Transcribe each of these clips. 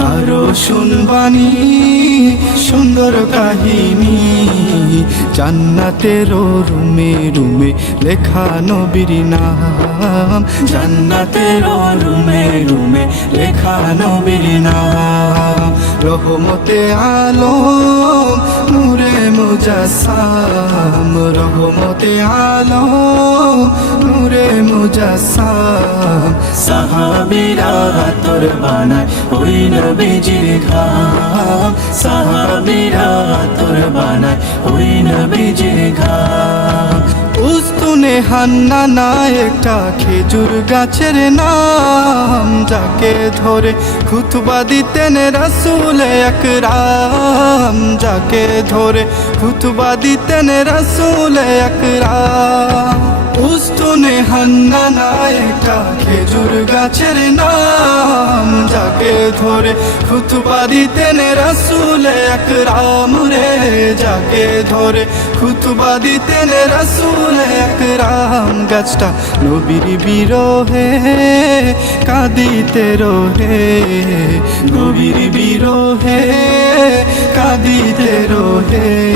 আরও শুনবানি সুন্দর কাহিনী। জান্নাতের রুমে রুমে লেখা নবীর নাম। জান্নাতের রুমে রুমে লেখা নবীর নাম। রহমতে আলম, নূরে মুজাসাম। রহমতে আলম, নূরে মুজাসাম। সাহাবিরা তোর বানায় ওই নবীজির ঘাম। সাহাবিরা তোর বানায় ওই নবীজির ঘাম। উস্তুনে হান্না না একটা খেজুর গাছের নাম, যাকে ধরে খুতবা দিতেন রাসুল একরাম, যাকে ধরে খুতবা দিতেন রাসুল একরাম। উস্তুনে হান্না না একটা খেজুর গাছের নাম, যাকে ধরে খুতবা দিতেন রাসুল একরাম রে, যাকে ধরে খুতবা দিতেন রাসুল একরাম। গাছটা নবীর বিরোহে কাঁদিতে রোহে। নবীর বিরোহে কাঁদিতে রোহে।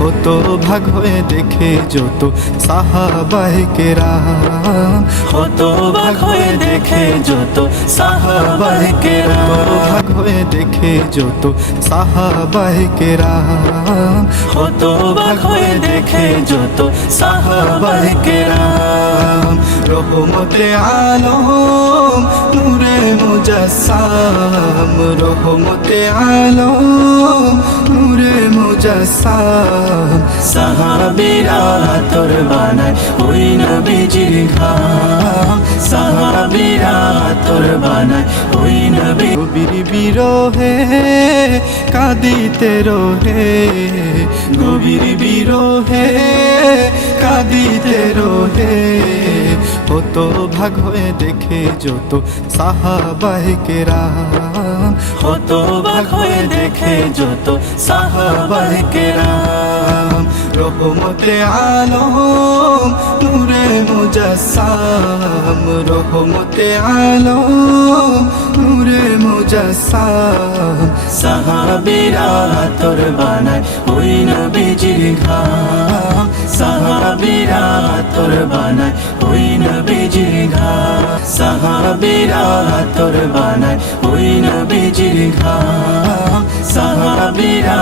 কত ভাগ হয়ে দেখে যত সাহাবাহিকে কেরা কত ভাগ হয়ে দেখে যত সাহাবাহিকে রাম ভাগ হয়ে দেখে যত সাহাবাহিকে কেরা কত ভাগ হয়ে দেখে যত সাহাবাহিকে রাম রহমতে আলম, নূরে মুজাসাম রহমতে আলম, নূরে মুজাসাম সাহাবিরা তোর বানায় ওই নবীজির ঘাম। সাহাবিরা তোর বানায় ওই নবী নবীর বিরহে, কাঁদিতে রোহে। নবীর বিরহে, কাঁদিতে রোহে। কত ভাগ হয়ে দেখে যত সাহাবাহিকে রাম কত ভাগ হয়ে দেখে যত সাহাবাহিকে রাম রহমতে আলম নূরে মুজাসাম রহমতে আলম নূরে মুজাসাম সাহাবিরা তোর বানায় ওই নবীজির ঘাম সাহাবিরা তোর বানায় ওই সাহাবিরা তোর বানায়, ওই নবীজির ঘাম। সাহাবিরা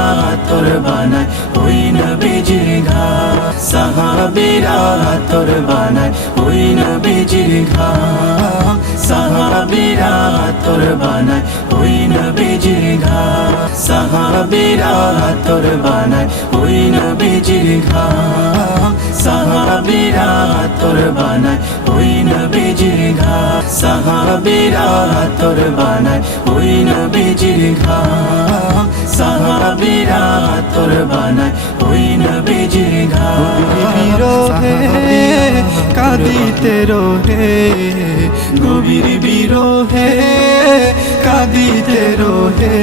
তোর বানায়, ওই নবীজির ঘাম। সাহাবিরা তোর বানায়, ওই নবীজির ঘাম। সাহাবিরা তোর বানায়, ওই নবীজির ঘাম। সাহাবিরা তোর বানায়, ওই নবীজির ঘাম। সাহাবিরা তোর বানায়, ওই সাহাবিরা তোর বানায়, ওই নবীজির ঘাম। সাহাবিরা তোর বানায়, ওই নবীজির ঘাম। বিরহে কাঁদিতে রোহে, গভীর বিরহে, কাঁদিতে রোহে।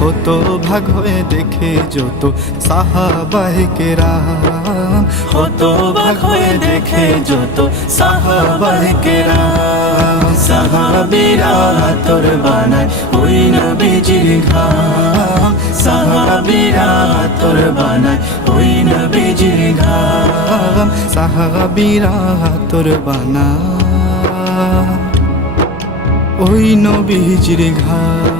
কত ভাগ হয়ে দেখে যত সাহাবাহিকে রাম কত ভাগ হয়ে দেখে যত সাহাবাহিকে রাম সাহাবিরা তোর বানায় ওই নবীজির ঘাম। সাহাবিরা তোর বানায় ওই নবীজির ঘাম। সাহাবিরা তোর বানায় ওই নবীজির ঘাম।